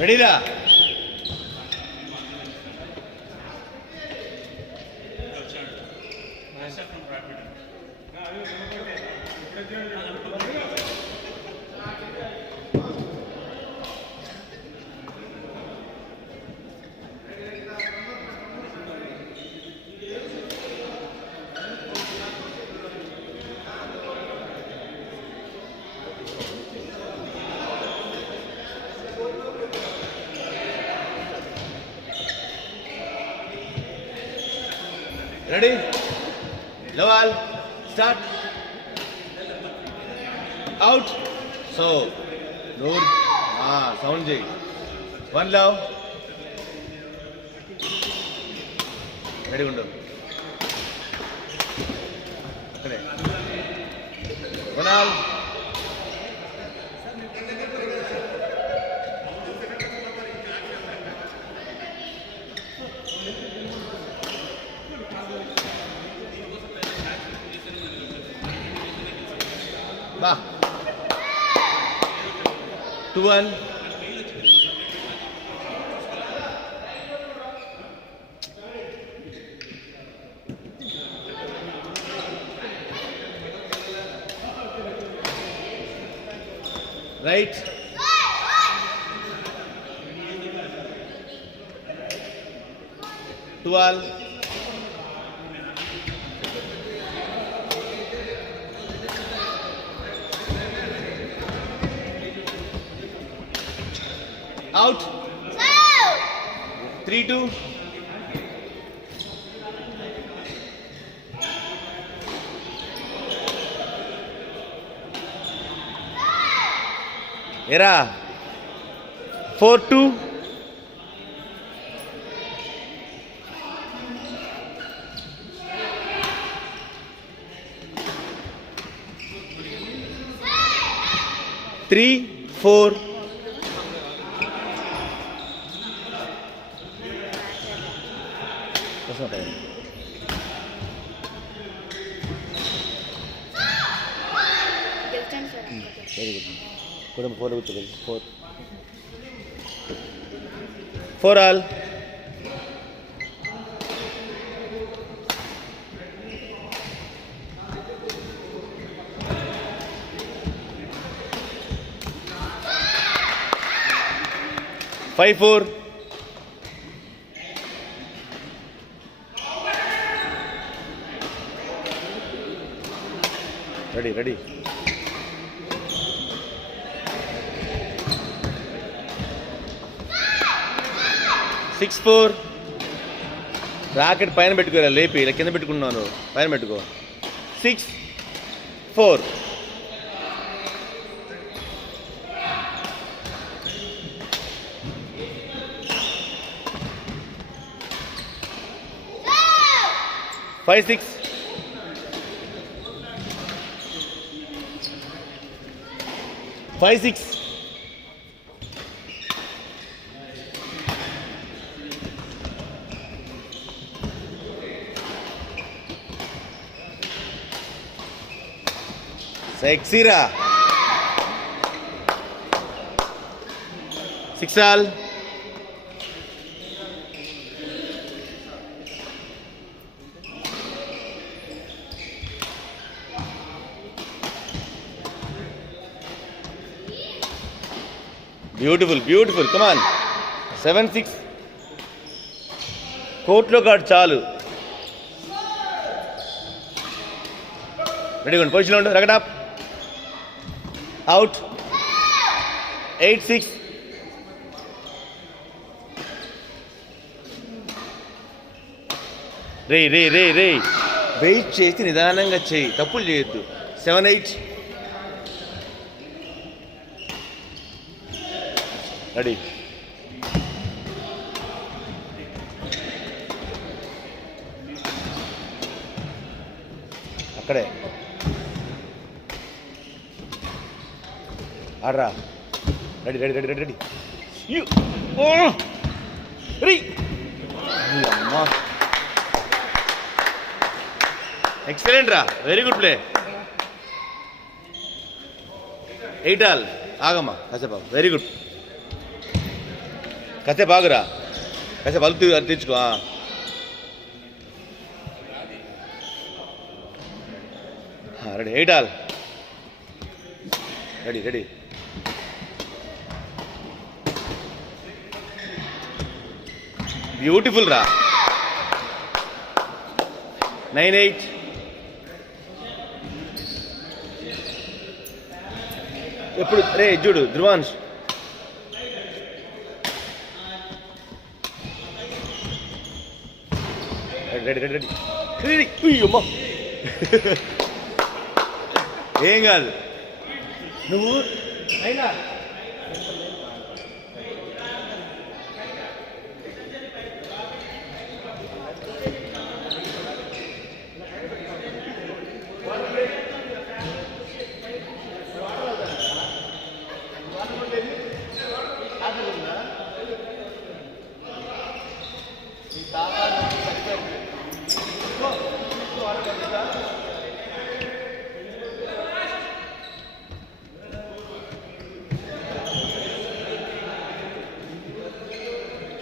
రెడీరా? Ready? Lawal, start. Out. So, Noor. Sound J. One love. Ready, Undo. Okay. One all. Bah. 2-1. Right. Two-all. Out. 3-2. Era. 4-2. Three, 4. That's not bad. Very good. Put him 4 with the 4. 4 all. Five, 4. Ready. 6-4. రాకెట్ పైన పెట్టుకోరా, లేపి ఇలా కింద పెట్టుకున్నాను, పైన పెట్టుకో. 6-4. Five, 6. 5-6. Sexy ra. 6 all. Beautiful. Come on. 7-6. కోర్టులో కాడు చాలు. రెడీ ఉండి పొజిషన్లో ఉండు. రగడప్. అవుట్. 8-6. రే వెయిట్ చేసి నిదానంగా చేయి, తప్పులు చేయొద్దు. 7-8. రెడీ. అక్కడే ఆడరా. రెడీ. అమ్మా, ఎక్సలెంట్ రా, వెరీ గుడ్ ప్లే. 8 all. ఆగమ్మా కాసేపు, వెరీ గుడ్. కసే బాగురా, కసే బలుపు తెచ్చుకో. Ready, 8 all. Ready ready. Beautiful రా. 9-8. ఎప్పుడు రే చూడు Dhruvansh. Ready ready ready ready. అమ్మా ఏం కాదు నువ్వు అయినా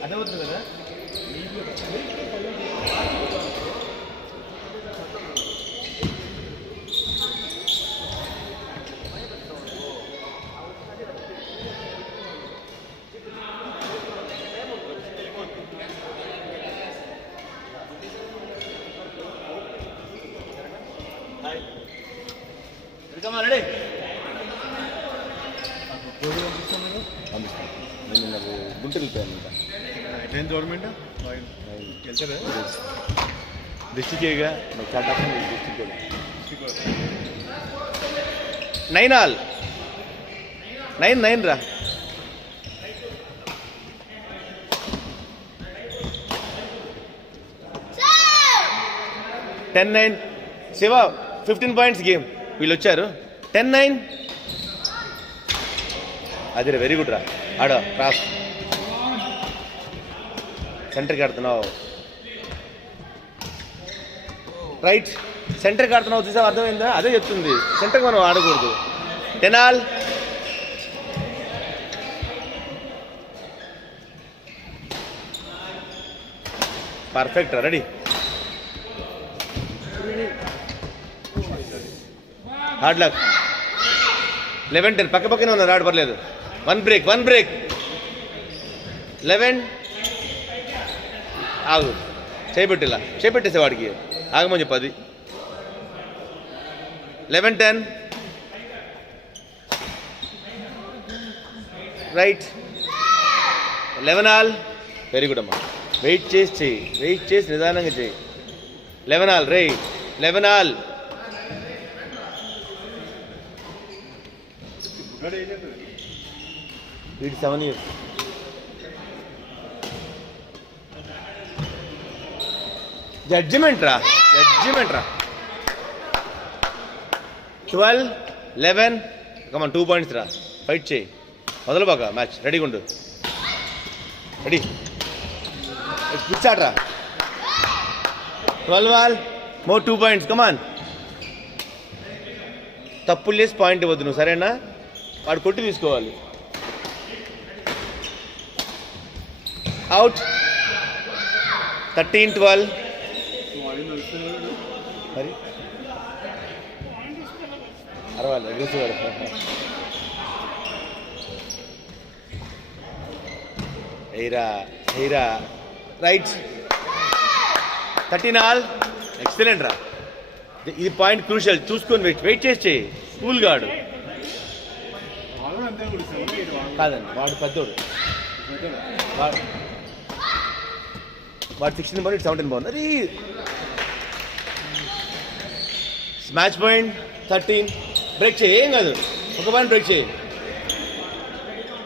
అర్థమవుతుంది కదా. రెడీ. నేను నాకు గుంటూరు వెళ్ళిపోయాను. ఇంకా నేను గవర్నమెంట్ వెళ్తారా డిస్టిక్గా చాలా డిస్టిక్ కూడా. 9 ఆల్. 9 రా. టెన్ 9 శివ 15 పాయింట్స్ గేమ్. వీళ్ళు వచ్చారు. 10-9. అదే వెరీ గుడ్ రా. ఆడ క్రాస్ సెంటర్కి ఆడుతున్నావు. రైట్ సెంటర్కి ఆడుతున్నావు. చూసావు అర్థమైందా? అదే చెప్తుంది, సెంటర్కి మనం ఆడకూడదు. 10 all. Perfect. Ready. Hard luck. 11-10 పక్క పక్కనే ఉన్నారు, ఆడ పర్లేదు. 1 బ్రేక్ 11. ఆగు, చేపెట్టిలా చేపెట్టేసే వాడికి ఆగమని చెప్పు. అది 11-10. రైట్. 11 ఆల్. వెరీ గుడ్ అమ్మా. వెయిట్ చేసి చెయ్యి, వెయిట్ చేసి నిదానంగా చెయ్యి. 11 ఆల్. రైట్. 11 ఆల్. వీడి 7 years. జడ్జిమెంట్ రా. 12-11. కమాన్ 2 పాయింట్స్ రా. ఫైట్ చేయి, మొదలు బాగా మ్యాచ్. రెడీగా ఉండు. రెడీ. పిచ్చాడ్రా. 12 ఆల్. More 2 points. కమాన్. తప్పులు చేసి పాయింట్ ఇవ్వద్దు నువ్వు, సరేనా? వాడు కొట్టి తీసుకోవాలి. అవుట్. 13-12. మరి అరవాలి అగ్రెసివ్. హెయిరా. రైట్. 13 ఆల్. ఎక్సలెంట్ రా. ఇది పాయింట్ క్రూషియల్. చూసుకొని వెయిట్ చేసి చేయి. కూల్ గాడు కాదండి, వాడు పెద్దోడు. వాడు 16 బాగుంది, 17 బాగుంది. అది మ్యాచ్ పాయింట్ 13. బ్రేక్ చేయి, ఏం కాదు. ఒక పాయింట్ బ్రేక్ చేయి.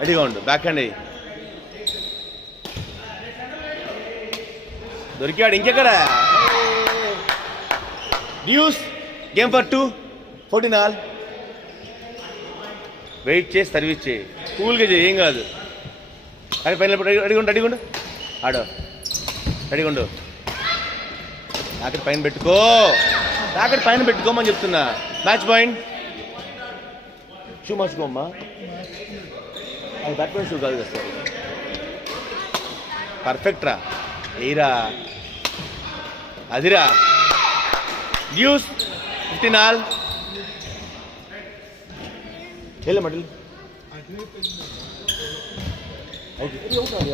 రెడీగా ఉండు. బ్యాక్ హ్యాండ్ అయ్యి దొరికాడు. ఇంకెక్కడ deuce. Game for 2. 14 all. Wait చేసి సర్వీస్ చేయి, కూల్గా చేయి, ఏం కాదు. అది పైన రెడీగుండు. ఆడు రెడీగుండు. రాకెట్ పైన పెట్టుకోమని చెప్తున్నా. Match point. షూ మార్చుకోమ్మా. అది బ్యాట్మెన్ షూ కాదు కదా సార్. పర్ఫెక్ట్ రా, ఎయిరా, అదిరా. Deuce 15 all. వెళ్ళ మటల్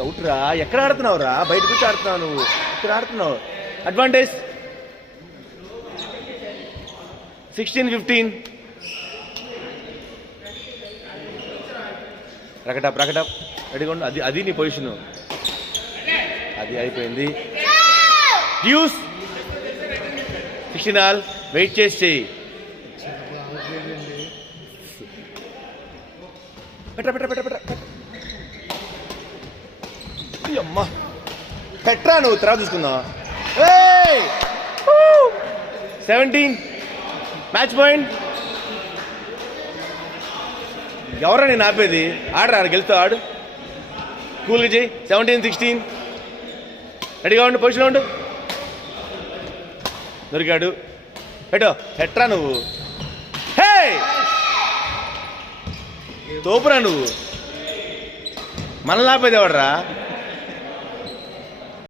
అవుట్ రా. ఎక్కడ ఆడుతున్నావు రా? బయట కూర్చో ఆడుతున్నావు నువ్వు, ఇక్కడ ఆడుతున్నావు. అడ్వాంటేజ్ 16-15. ప్రకటప్ రెడీగా. అది నీ పొజిషను, అది అయిపోయింది. డ్యూస్ 16 ఆల్. వెయిట్ చేసి చెయ్యి. అమ్మా పెట్టరా, నువ్వు తర్వాత చూసుకుందాం. 17 మ్యాచ్ పాయింట్. ఎవరా నేను ఆపేది? ఆడరా, గెలుస్తావు, ఆడు. కూల్గా చేయి. 17-16. రెడీగా ఉండు, పొజిషన్లో ఉండు. దొరికాడు, పెట్టరా నువ్వు. హే తోపురా నువ్వు, మనల్ని ఆపేది ఎవడరా?